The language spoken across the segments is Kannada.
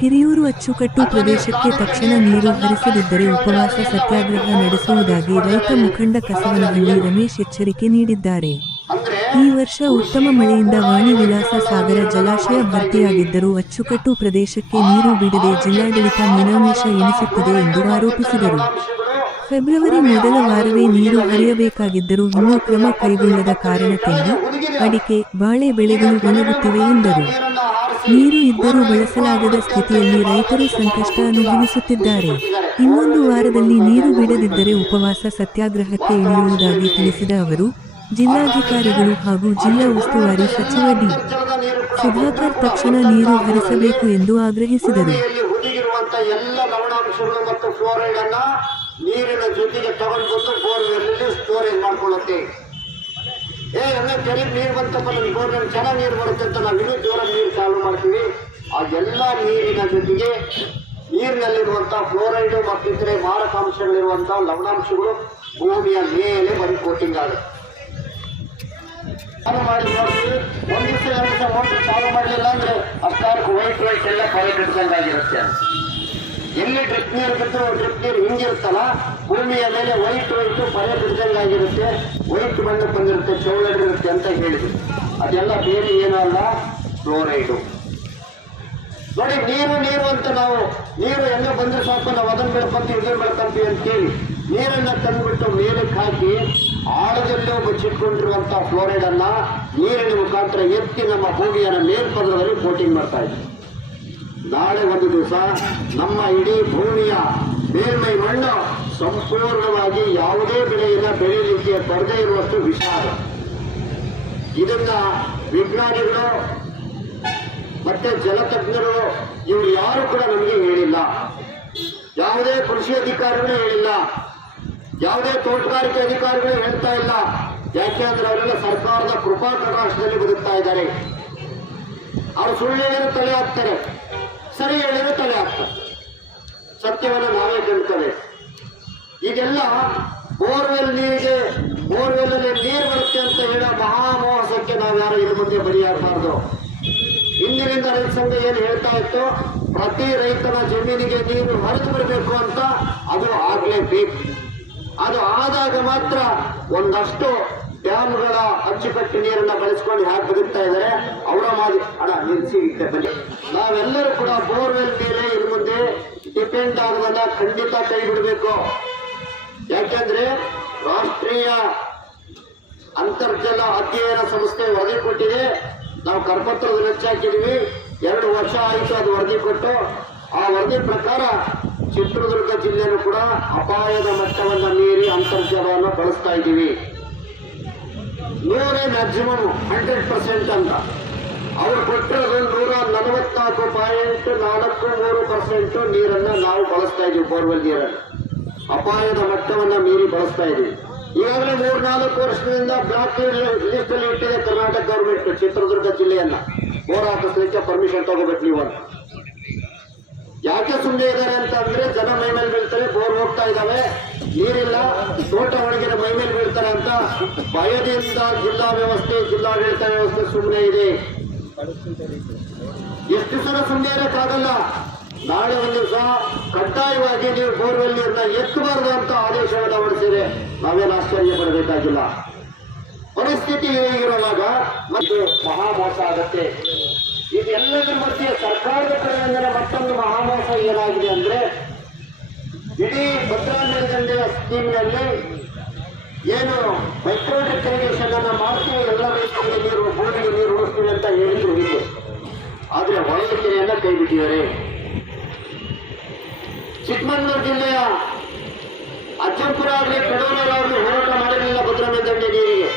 ಹಿರಿಯೂರು ಅಚ್ಚುಕಟ್ಟು ಪ್ರದೇಶಕ್ಕೆ ತಕ್ಷಣ ನೀರು ಹರಿಸದಿದ್ದರೆ ಉಪವಾಸ ಸತ್ಯಾಗ್ರಹ ನಡೆಸುವುದಾಗಿ ರೈತ ಮುಖಂಡ ಕಸವನಹಳ್ಳಿ ರಮೇಶ್ ಎಚ್ಚರಿಕೆ ನೀಡಿದ್ದಾರೆ. ಈ ವರ್ಷ ಉತ್ತಮ ಮಳೆಯಿಂದ ವಾಣಿ ವಿಲಾಸ ಸಾಗರ ಜಲಾಶಯ ಭರ್ತಿಯಾಗಿದ್ದರೂ ಅಚ್ಚುಕಟ್ಟು ಪ್ರದೇಶಕ್ಕೆ ನೀರು ಬಿಡದೆ ಜಿಲ್ಲಾಡಳಿತ ಮೀನಾಮೇಷ ಎಣಿಸುತ್ತಿದೆ ಎಂದು ಆರೋಪಿಸಿದರು. ಫೆಬ್ರವರಿ ಮೊದಲ ವಾರವೇ ನೀರು ಹರಿಯಬೇಕಾಗಿದ್ದರೂ ಇನ್ನೂ ಕ್ರಮ ಕೈಗೊಳ್ಳದ ಕಾರಣಕ್ಕೆ ಅಡಿಕೆ, ಬಾಳೆ ಬೆಳೆಗಳು ಒಣಗುತ್ತಿವೆ ಎಂದರು. ನೀರು ಇದ್ದರೂ ಬಳಸಲಾಗದ ಸ್ಥಿತಿಯಲ್ಲಿ ರೈತರು ಸಂಕಷ್ಟ ಅನುಭವಿಸುತ್ತಿದ್ದಾರೆ ಇನ್ನೊಂದು ವಾರದಲ್ಲಿ ನೀರು ಬಿಡದಿದ್ದರೆ ಉಪವಾಸ ಸತ್ಯಾಗ್ರಹಕ್ಕೆ ಇಳಿಯುವುದಾಗಿ ತಿಳಿಸಿದ ಅವರು, ಜಿಲ್ಲಾಧಿಕಾರಿಗಳು ಹಾಗೂ ಜಿಲ್ಲಾ ಉಸ್ತುವಾರಿ ಸಚಿವ ಡಿ. ಸುಧಾಕರ್ ತಕ್ಷಣ ನೀರು ಹರಿಸಬೇಕು ಎಂದು ಆಗ್ರಹಿಸಿದರು. ನೀರಿನ ಜೊತೆಗೆ ತಗೊಂಡು ಸ್ಟೋರೇಜ್ ಮಾಡ್ಕೊಳ್ಳುತ್ತೆ? ಏ, ಎಲ್ಲ ನೀರು ಬಂತಪ್ಪ ನಮ್ಗೆ ಬೋರ್ವೆಲ್ ಚೆನ್ನಾಗಿ ನೀರು ಬರುತ್ತೆ ಅಂತ ನಾವು ಇನ್ನೂ ಜೋರಾಗಿ ನೀರು ಚಾಲು ಮಾಡ್ತೀವಿ. ಆ ಎಲ್ಲ ನೀರಿನ ಜೊತೆಗೆ ನೀರಿನಲ್ಲಿರುವಂಥ ಫ್ಲೋರೈಡು ಮತ್ತು ಇತರೆ ಮಾರಕಾಂಶಗಳಿರುವಂಥ ಲವಣಾಂಶಗಳು ಭೂಮಿಯ ಮೇಲೆ ಬರೀ ಕೋಟಿಂಗ್ ಆಗುತ್ತೆ. ಚಾಲು ಮಾಡಿ ನೋಡ್ತೀವಿ ಒಂದು ದಿವಸ, ಎರಡು ದಿವಸ ಮೋಟರ್ ಚಾಲು ಮಾಡಲಿಲ್ಲ ಅಂದ್ರೆ ಅಷ್ಟಾರ್ಕು ವೈಟ್ ವೈಟ್ ಎಲ್ಲ ಪೈಪ್ ಹಿಡ್ದಂಗಾಗಿರುತ್ತೆ ಎಲ್ಲಿ ಡ್ರಿಪ್ ನೀರು ಬಿದ್ದು ಡ್ರಿಪ್ ನೀರು ಹಿಂಗಿರುತ್ತಲ್ಲ ಭೂಮಿಯ ಮೇಲೆ ವೈಟ್ ವೈಟ್ ಪರೆ ಬಿಡ್ದಂಗಾಗಿರುತ್ತೆ ವೈಟ್ ಬಣ್ಣ ಬಂದಿರುತ್ತೆ ಚೌಳಡಿರುತ್ತೆ ಅಂತ ಹೇಳಿದ್ರು. ಅದೆಲ್ಲ ಬೇರೆ ಏನೂ ಅಲ್ಲ, ಫ್ಲೋರೈಡು. ನೋಡಿ, ನೀರು ನೀರು ಅಂತ ನಾವು, ನೀರು ಎಲ್ಲ ಬಂದ್ರೆ ಸಾಕು, ನಾವು ಅದನ್ನ ಬೆಳ್ಕೊಂತೀವಿ ಇದನ್ನ ಬೆಳ್ಕೊಂತೀವಿ ಅಂತ ಹೇಳಿ, ನೀರನ್ನ ತಂದ್ಬಿಟ್ಟು ಮೇಲಕ್ಕೆ ಹಾಕಿ, ಆಳದಲ್ಲೂ ಬಚ್ಚಿಟ್ಕೊಂಡಿರುವಂತಹ ಫ್ಲೋರೈಡ್ ಅನ್ನ ನೀರಿನ ಮುಖಾಂತರ ಎತ್ತಿ ನಮ್ಮ ಭೂಮಿಯನ್ನ ಮೇಲ್ಪದರದಲ್ಲಿ ಕೋಟಿಂಗ್ ಮಾಡ್ತಾ ಇದ್ದೀವಿ ನಾಳೆ ಒಂದು ದಿವಸ ನಮ್ಮ ಇಡೀ ಭೂಮಿಯ ಮೇಲ್ಮೈ ಮಣ್ಣು ಸಂಪೂರ್ಣವಾಗಿ ಯಾವುದೇ ಬೆಳೆಯನ್ನ ಬೆಳೆಯಲಿಕ್ಕೆ ಬರದೇ ಇರುವಷ್ಟು ವಿಷಾದ ಇದನ್ನ ವಿಜ್ಞಾನಿಗಳು ಮತ್ತೆ ಜಲತಜ್ಞರು ಇವರು ಯಾರು ಕೂಡ ನಮಗೆ ಹೇಳಿಲ್ಲ. ಯಾವುದೇ ಕೃಷಿ ಅಧಿಕಾರಿಗಳು ಹೇಳಿಲ್ಲ. ಯಾವುದೇ ತೋಟಗಾರಿಕೆ ಅಧಿಕಾರಿಗಳು ಹೇಳ್ತಾ ಇಲ್ಲ. ಯಾಕೆ ಅಂದ್ರೆ ಅವರೆಲ್ಲ ಸರ್ಕಾರದ ಕೃಪಾ ಪ್ರಕಾಶದಲ್ಲಿ ಬದುಕ್ತಾ ಇದ್ದಾರೆ. ಅವರು ಸುಳ್ಳು ಹೇಳಿದ್ರು ತಲೆ ಹಾಕ್ತಾರೆ. ಸರಿ ಹೇಳಿದ್ರು ತಲೆ ಹಾಕ್ತಾರೆ. ಸತ್ಯವನ್ನು ನಾವೇ ತಿಳ್ತೇವೆ ಈಗೆಲ್ಲ ಬೋರ್ವೆಲ್ ನೀರಿಗೆ ಬೋರ್ವೆಲ್ ಅಲ್ಲಿ ನೀರು ಬರುತ್ತೆ ಅಂತ ಹೇಳೋ ಮಹಾಮೋಹಸಕ್ಕೆ ನಾವು ಯಾರು ಇದ್ರ ಮುಂದೆ ಬಲಿಯಾಗಬಾರ್ದು. ಇಂದಿನಿಂದ ರೈತ ಸಂಘ ಏನು ಹೇಳ್ತಾ ಇತ್ತು? ಪ್ರತಿ ರೈತನ ಜಮೀನಿಗೆ ನೀರು ಹರಿದು ಬರಬೇಕು ಅಂತ ಅದು ಆಗ್ಲೇಬೇಕು. ಅದು ಆದಾಗ ಮಾತ್ರ ಒಂದಷ್ಟು ಡ್ಯಾಮ್ಗಳ ಅಚ್ಚುಕಟ್ಟು ನೀರನ್ನ ಬಳಸ್ಕೊಂಡು ಯಾಕೆ ಬದುಕ್ತಾ ಇದ್ದಾರೆ. ಅವರ ಮಾದಿ ನಿಲ್ಸಿ ಇಟ್ಟೆ ಬನ್ನಿ. ನಾವೆಲ್ಲರೂ ಕೂಡ ಬೋರ್ವೆಲ್ ಮೇಲೆ ಇನ್ನು ಮುಂದೆ ಡಿಪೆಂಡ್ ಆಗೋದನ್ನ ಖಂಡಿತ ಕೈ ಬಿಡಬೇಕು ಯಾಕೆಂದ್ರೆ ರಾಷ್ಟ್ರೀಯ ಅಂತರ್ಜಲ ಅಧ್ಯಯನ ಸಂಸ್ಥೆ ವರದಿ ಕೊಟ್ಟಿದೆ. ನಾವು ಕರಪತ್ರದ ಹಾಕಿದೀವಿ ಎರಡು ವರ್ಷ ಆಯಿತು ಅದು ವರದಿ ಕೊಟ್ಟು. ಆ ವರದಿ ಪ್ರಕಾರ ಚಿತ್ರದುರ್ಗ ಜಿಲ್ಲೆನೂ ಕೂಡ ಅಪಾಯದ ಮಟ್ಟವನ್ನು ಮೀರಿ ಅಂತರ್ಜಲವನ್ನು ಬಳಸ್ತಾ ಇದ್ದೀವಿ. ನೂರೇ ಮ್ಯಾಕ್ಸಿಮಮ್ ಹಂಡ್ರೆಡ್ ಪರ್ಸೆಂಟ್ ಅಂತ. ಅವ್ರು ಕೊಟ್ಟಿರೋದು ನೂರ ನಲವತ್ನಾಲ್ಕು ಪಾಯಿಂಟ್ ನಾಲ್ಕು ಮೂರು ಪರ್ಸೆಂಟ್ ನೀರನ್ನು ನಾವು ಬಳಸ್ತಾ ಇದ್ದೀವಿ ಬೋರ್ವೆಲ್ ನೀರನ್ನು. ಅಪಾಯದ ಮಟ್ಟವನ್ನ ಮೀರಿ ಬಳಸ್ತಾ ಇದ್ದೀವಿ ಈಗಾಗಲೇ ಮೂರ್ನಾಲ್ಕು ವರ್ಷದಿಂದ ಬ್ಲಾಕ್ ಲಿಸ್ಟ್ ಅಲ್ಲಿ ಇಟ್ಟಿದೆ ಕರ್ನಾಟಕ ಗೌರ್ಮೆಂಟ್ ಚಿತ್ರದುರ್ಗ ಜಿಲ್ಲೆಯನ್ನ. ಬೋರ್ ಹಾಕಿಸ್ಲಿಕ್ಕೆ ಪರ್ಮಿಷನ್ ತಗೋಬೇಕು ನೀವು ಯಾಕೆ ಸುಮ್ಮನೆ ಇದ್ದಾರೆ ಅಂತ ಅಂದ್ರೆ ಜನ ಮೈ ಮೇಲೆ ಬೀಳ್ತಾರೆ, ಬೋರ್ ಹೋಗ್ತಾ ಇದಾವೆ ನೀರಿಲ್ಲ, ತೋಟ ಒಳಗಿನ ಮೈ ಮೇಲೆ ಬೀಳ್ತಾರೆ ಅಂತ ಭಯದಿಂದ ಜಿಲ್ಲಾ ವ್ಯವಸ್ಥೆ, ಜಿಲ್ಲಾಡಳಿತ ವ್ಯವಸ್ಥೆ ಸುಮ್ಮನೆ ಇದೆ. ಎಷ್ಟು ಸಲ ಸುಮ್ಮನೆ ಇರಕ್ಕಾಗಲ್ಲ. ನಾಳೆ ಒಂದು ದಿವಸ ಕಡ್ಡಾಯವಾಗಿ ನೀವು ಬೋರ್ವೆಲ್ ನೀರನ್ನ ಎತ್ತಬಾರದು ಅಂತ ಆದೇಶವನ್ನು ಹೊರಡಿಸಿದೆ ನಾವೇನು ಆಶ್ಚರ್ಯ ಪಡಬೇಕಾಗಿಲ್ಲ. ಪರಿಸ್ಥಿತಿ ಹೇಗಿರುವಾಗ ಮತ್ತು ಮಹಾಮೋಸ ಆಗುತ್ತೆ. ಇದೆಲ್ಲದರ ಮಧ್ಯೆ ಸರ್ಕಾರದ ಕಡೆಯಿಂದ ಮತ್ತೊಂದು ಮಹಾಮೋಸ ಏನಾಗಿದೆ ಅಂದ್ರೆ, ಇಡೀ ಭದ್ರಾ ಮೇಲ್ದಂಡೆಯ ಸ್ಕೀಮ್ನಲ್ಲಿ ಏನು ಮೈಕ್ರೋ ಡಿಕ್ಟರೇಷನ್ ಅನ್ನ ಮಾಡ್ತೀವಿ, ಎಲ್ಲ ರೈತರಿಗೆ ನೀರು, ಭೂಮಿಗೆ ನೀರು ಉಳಿಸ್ತೀವಿ ಅಂತ ಹೇಳಿದ್ರು ಆದರೆ ಆದ್ರೆ ಕೈಬಿಟ್ಟಿದ್ದಾರೆ ಚಿಕ್ಕಮಗಳೂರು ಜಿಲ್ಲೆಯ ಅಜ್ಜಂಪುರ ಆಗಲಿ ಕಡೂರಲ್ಲಾಗಲಿ ಹೋರಾಟ ಮಾಡಿರಲಿಲ್ಲ ಭದ್ರಾ ಮೇಲ್ದಂಡೆ ನೀರಿಗೆ.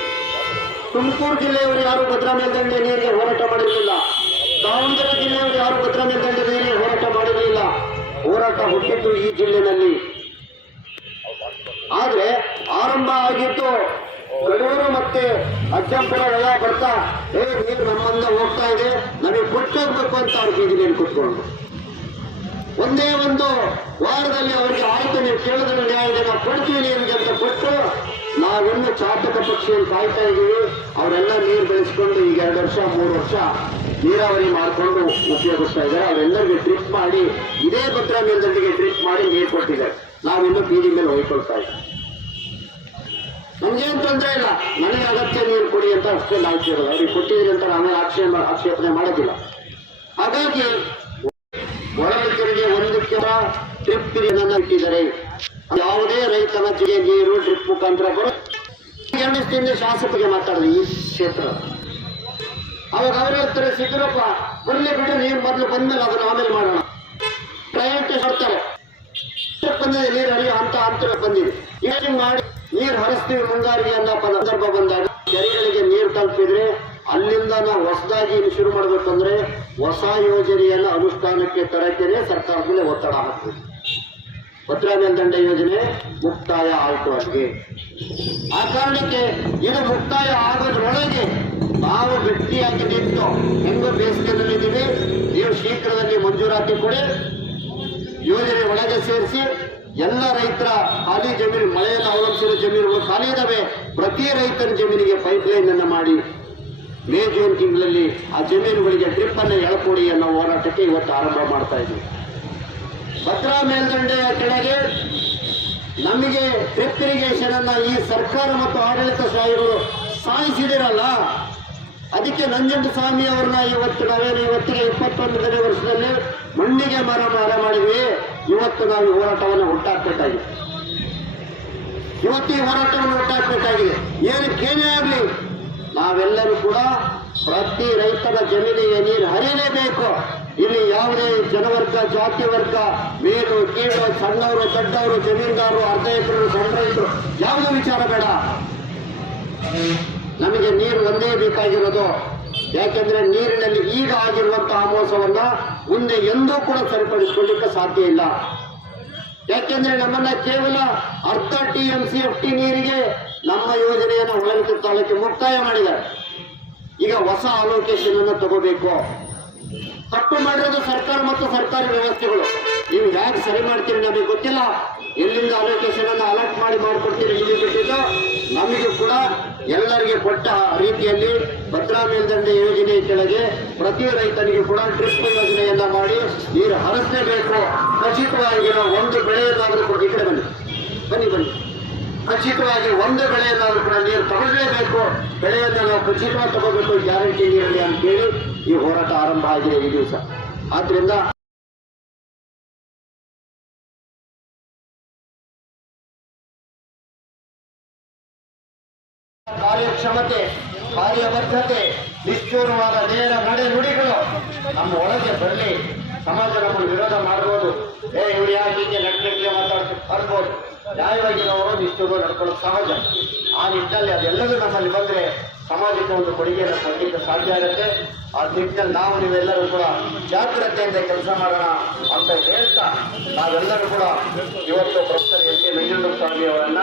ತುಮಕೂರು ಜಿಲ್ಲೆಯವರು ಯಾರು ಭದ್ರಾ ಮೇಲ್ದಂಡೆ ನೀರಿಗೆ ಹೋರಾಟ ಮಾಡಿರಲಿಲ್ಲ. ದಾವಣಗೆರೆ ಜಿಲ್ಲೆಯವರು ಯಾರು ಭದ್ರಾ ಮೇಲ್ದಂಡೆ ನೀರಿಗೆ ಹೋರಾಟ ಮಾಡಿರಲಿಲ್ಲ. ಹೋರಾಟ ಹುಟ್ಟಿದ್ದು ಈ ಜಿಲ್ಲೆನಲ್ಲಿ. ಆದರೆ ಆರಂಭ ಆಗಿದ್ದು ಕಡೂರು ಮತ್ತೆ ಅಜ್ಜಂಪುರ ವಯ ಬರ್ತಾ, ಏ, ನೀರು ನಮ್ಮಂದ ಹೋಗ್ತಾ ಇದೆ, ನಮಗೆ ಕೊಟ್ಟೋಗ್ಬೇಕು ಅಂತ ಅವ್ರಿಗೆ ಬೀದಿನಲ್ಲಿ ಕುತ್ಕೊಂಡು ಒಂದೇ ಒಂದು ವಾರದಲ್ಲಿ ಅವರಿಗೆ ಆಯ್ತು. ನೀವು ಕೇಳಿದ್ರೆ ನ್ಯಾಯ ನಾವು ಕೊಡ್ತೀವಿ ನಿಮಗೆ ಅಂತ ಕೊಟ್ಟು ನಾವೆಲ್ಲ ಚಾತಕ ಪಕ್ಷಿಯನ್ನು ಕಾಯ್ತಾ ಇದ್ದೀವಿ. ಅವರೆಲ್ಲ ನೀರು ಬೆಳೆಸ್ಕೊಂಡು ಈಗ ಎರಡು ವರ್ಷ, ಮೂರು ವರ್ಷ ನೀರಾವರಿ ಮಾಡಿಕೊಂಡು ಉಪಯೋಗಿಸ್ತಾ ಇದ್ದಾರೆ. ಅವರೆಲ್ಲರಿಗೆ ಟ್ರಿಪ್ ಮಾಡಿ, ಇದೇ ಭದ್ರಾ ಮೇಲ್ದಂಡೆಗೆ ಟ್ರಿಪ್ ಮಾಡಿ ನೀರು ಕೊಟ್ಟಿದ್ದಾರೆ. ನಾವಿನ್ನು ಬೀದಿ ಮೇಲೆ ಹೋಯ್ಕೊಳ್ತಾ ಇದ್ದೀವಿ. ನಮ್ಗೇನು ತೊಂದರೆ ಇಲ್ಲ. ನನಗೆ ಅಗತ್ಯ ನೀರು ಕೊಡಿ ಅಂತ ಅಷ್ಟೇ ನಾವು ಅವ್ರಿಗೆ ಕೊಟ್ಟಿದ್ದೀರಿ ಅಂತ ಆಮೇಲೆ ಆಕ್ಷೇಪ, ಆಕ್ಷೇಪಣೆ ಮಾಡೋದಿಲ್ಲ. ಹಾಗಾಗಿ ಡ್ರಿಪ್ ಇಟ್ಟಿದ್ದಾರೆ ಯಾವುದೇ ರೈತನ ಜಿಗೆ ನೀರು, ಡ್ರಿಪ್ ಮುಖಾಂತರ ಬರುತ್ತೆ ಶಾಸಕರಿಗೆ ಮಾತಾಡಿದ್ರು ಈ ಕ್ಷೇತ್ರ. ಅವಾಗ ಅವರೇ ಹೇಳ್ತಾರೆ ಸಿದ್ದರಪ್ಪ ಬರ್ಲಿ ಬಿಡ್ರಿ, ನೀರು ಮೊದಲು ಬಂದ್ಮೇಲೆ ಅದನ್ನ ಆಮೇಲೆ ಮಾಡೋಣ. ಪ್ರಯಾಣ ಬಂದಿದೆ, ನೀರು ಹರಿಯೋ ಅಂತ ಅಂತ ಬಂದಿದೆ. ಮಾಡಿ, ನೀರು ಹರಿಸ್ತೀವಿ ಮುಂಗಾರಿಗೆ ಅನ್ನೋ ಸಂದರ್ಭ ಬಂದಾಗ ಕೆರೆಗಳಿಗೆ ನೀರು ತಲುಪಿದ್ರೆ ಅಲ್ಲಿಂದ ನಾವು ಹೊಸದಾಗಿ ಶುರು ಮಾಡಬೇಕಂದ್ರೆ ಹೊಸ ಯೋಜನೆಯನ್ನು ಅನುಷ್ಠಾನಕ್ಕೆ ತರಕ್ಕೆ ಸರ್ಕಾರದ ಮೇಲೆ ಒತ್ತಡ ಹಾಕ್ತೀವಿ. ಭದ್ರಾ ಮೇಲ್ದಂಡ ಯೋಜನೆ ಮುಕ್ತಾಯ ಆಯಿತು ಅಷ್ಟೇ ಆ ಕಾರಣಕ್ಕೆ ಇದು ಮುಕ್ತಾಯ ಆಗೋದ್ರೊಳಗೆ ನಾವು ಗಟ್ಟಿಯಾಗಿ ನಿಂತು ಹೆಂಗೋ ಬೇಸಿಗೆಯಲ್ಲಿದ್ದೀವಿ ನೀವು ಶೀಘ್ರದಲ್ಲಿ ಮಂಜೂರಾತಿ ಕೊಡಿ. ಯೋಜನೆ ಒಳಗೆ ಸೇರಿಸಿ ಎಲ್ಲ ರೈತರ ಖಾಲಿ ಜಮೀನು, ಮಳೆಯನ್ನು ಅವಲಂಬಿಸಿದ ಜಮೀನುಗಳು ಖಾಲಿ ಇದಾವೆ. ಪ್ರತಿ ರೈತರ ಜಮೀನಿಗೆ ಪೈಪ್ ಲೈನ್ ಅನ್ನು ಮಾಡಿ, ಮೇ, ಜೂನ್ ತಿಂಗಳಲ್ಲಿ ಆ ಜಮೀನುಗಳಿಗೆ ಟ್ರಿಪ್ ಅನ್ನು ಎಳಕೊಡಿ ಅನ್ನೋ ಹೋರಾಟಕ್ಕೆ ಇವತ್ತು ಆರಂಭ ಮಾಡ್ತಾ ಇದ್ದೀವಿ. ಭದ್ರಾ ಮೇಲ್ದಂಡೆಯ ಕೆಳಗೆ ನಮಗೆ ಡ್ರಿಪ್ ಇರಿಗೇಷನ್ ಅನ್ನ ಈ ಸರ್ಕಾರ ಮತ್ತು ಆಡಳಿತ ಶಾಹಿಗಳು ಸಾಯಿಸಿದಿರಲ್ಲ ಅದಕ್ಕೆ ನಂಜುಂಡ ಸ್ವಾಮಿ ಅವ್ರನ್ನ ಇವತ್ತು ನಾವೇನು ಇವತ್ತಿಗೆ ಇಪ್ಪತ್ತೊಂದನೇ ವರ್ಷದಲ್ಲಿ ಮಣ್ಣಿಗೆ ಮರ ಮಾರ ಮಾಡಿದ್ವಿ, ಇವತ್ತು ನಾವು ಹೋರಾಟವನ್ನು ಹುಟ್ಟಾಕ್ಬೇಕಾಗಿದೆ. ಇವತ್ತು ಈ ಹೋರಾಟವನ್ನು ಹುಟ್ಟಾಕ್ಬೇಕಾಗಿದೆ ಏನಕ್ಕೇನೇ ಆಗಲಿ? ನಾವೆಲ್ಲರೂ ಕೂಡ ಪ್ರತಿ ರೈತನ ಜಮೀನಿಗೆ ನೀರು ಹರಿಯಲೇಬೇಕು. ಇಲ್ಲಿ ಯಾವುದೇ ಜನವರ್ಗ ಜಾತಿ ವರ್ಗ ಮೇಲು, ಕೀಳು, ಸಣ್ಣವರು, ದೊಡ್ಡವರು, ಜಮೀನ್ದಾರರು, ಅರ್ಧ ಎಕರೆ ಸಣ್ಣ ರೈತರು, ಯಾವುದೇ ವಿಚಾರ ಬೇಡ. ನಮಗೆ ನೀರು ಒಂದೇ ಬೇಕಾಗಿರೋದು. ಯಾಕೆಂದ್ರೆ ನೀರಿನಲ್ಲಿ ಈಗ ಆಗಿರುವಂತಹ ಮೋಸವನ್ನ ಮುಂದೆ ಎಂದೂ ಕೂಡ ಸರಿಪಡಿಸಿಕೊಳ್ಳಿಕ್ಕೆ ಸಾಧ್ಯ ಇಲ್ಲ. ಯಾಕೆಂದ್ರೆ ನಮ್ಮನ್ನ ಕೇವಲ ಅರ್ಧ T M C F T ನೀರಿಗೆ ನಮ್ಮ ಯೋಜನೆಯನ್ನು ಹೊಳಲ್ಕೆ ತಾಲೂಕಿಗೆ ಮುಕ್ತಾಯ ಮಾಡಿದ್ದಾರೆ. ಈಗ ಹೊಸ ಅಲೋಕೇಶನ್ ಅನ್ನು ತಗೋಬೇಕು. ತಪ್ಪು ಮಾಡಿರೋದು ಸರ್ಕಾರ ಮತ್ತು ಸರ್ಕಾರಿ ವ್ಯವಸ್ಥೆಗಳು. ನೀವು ಯಾಕೆ ಸರಿ ಮಾಡ್ತೀರಿ ನಮಗೆ ಗೊತ್ತಿಲ್ಲ. ಎಲ್ಲಿಂದ ಅಲೋಕೇಶನ್ ಅನ್ನು ಅಲರ್ಟ್ ಮಾಡಿ ಮಾಡಿಕೊಡ್ತೀರಿ ಇಲ್ಲಿ ಬಿಟ್ಟಿದ್ದು ನಮಗೂ ಕೂಡ ಎಲ್ಲರಿಗೆ ಕೊಟ್ಟ ರೀತಿಯಲ್ಲಿ ಭದ್ರಾ ಮೇಲ್ದಂಡೆ ಯೋಜನೆ ಕೆಳಗೆ ಪ್ರತಿ ರೈತನಿಗೆ ಕೂಡ ಡ್ರಿಪ್ ಯೋಜನೆಯನ್ನ ಮಾಡಿ ನೀರು ಹರಿಸಲೇಬೇಕು. ಖಚಿತವಾಗಿ ನಾವು ಒಂದು ಬೆಳೆಯನ್ನಾದರೂ ಕೂಡ ಈ ಕಡೆ ಬನ್ನಿ. ಬನ್ನಿ ಬನ್ನಿ. ಖಚಿತವಾಗಿ ಒಂದು ಬೆಳೆಯನ್ನಾದರೂ ಕೂಡ ನೀರು ತಗೊಳ್ಳೇಬೇಕು ಬೆಳೆಯನ್ನು ನಾವು ಖಚಿತವಾಗಿ ತಗೋಬೇಕು. ಗ್ಯಾರಂಟಿ ನೀರಲ್ಲಿ ಅಂತೇಳಿ ಈ ಹೋರಾಟ ಆರಂಭ ಆಗಿದೆ ಈ ದಿವಸ. ಆದ್ರಿಂದ ಕಾರ್ಯಕ್ಷಮತೆ, ಕಾರ್ಯಬದ್ಧತೆ, ನಿಷ್ಠೂರವಾದ ನೇರ ನಡೆ ನುಡಿಗಳು ನಮ್ಮ ಒಳಗೆ ಬರಲಿ. ಸಮಾಜ ನಮ್ಮನ್ನು ವಿರೋಧ ಮಾಡಬಹುದು ಏ, ಇವ್ರು ಯಾಕೆ ಹೀಗೆ ನಟ್ನೆಟ್ಲೆ ಮಾತಾಡ್ತಾರೆ? ಅನ್ಬೋದು. ನ್ಯಾಯವಾಗಿ ನಾವು ನಿಷ್ಠೂರು ನಡ್ಕೊಳ್ಳೋದು ಸಹಜ. ಆ ನಿಟ್ಟಿನಲ್ಲಿ ಅದೆಲ್ಲದೂ ನಮ್ಮಲ್ಲಿ ಬಂದರೆ ಸಮಾಜಕ್ಕೆ ಒಂದು ಕೊಡುಗೆಯನ್ನು ಕೊಡಲಿಕ್ಕೆ ಸಾಧ್ಯ ಆಗುತ್ತೆ. ಆ ನಿಟ್ಟಿನಲ್ಲಿ ನಾವು ನೀವೆಲ್ಲರೂ ಕೂಡ ಜಾಗ್ರತೆಯಿಂದ ಕೆಲಸ ಮಾಡೋಣ ಅಂತ ಹೇಳ್ತಾ ನಾವೆಲ್ಲರೂ ಕೂಡ ಇವತ್ತು ಪ್ರೊಫೆಸರ್ ಎಸ್ ಕೆ ಸ್ವಾಮಿ ಅವರನ್ನ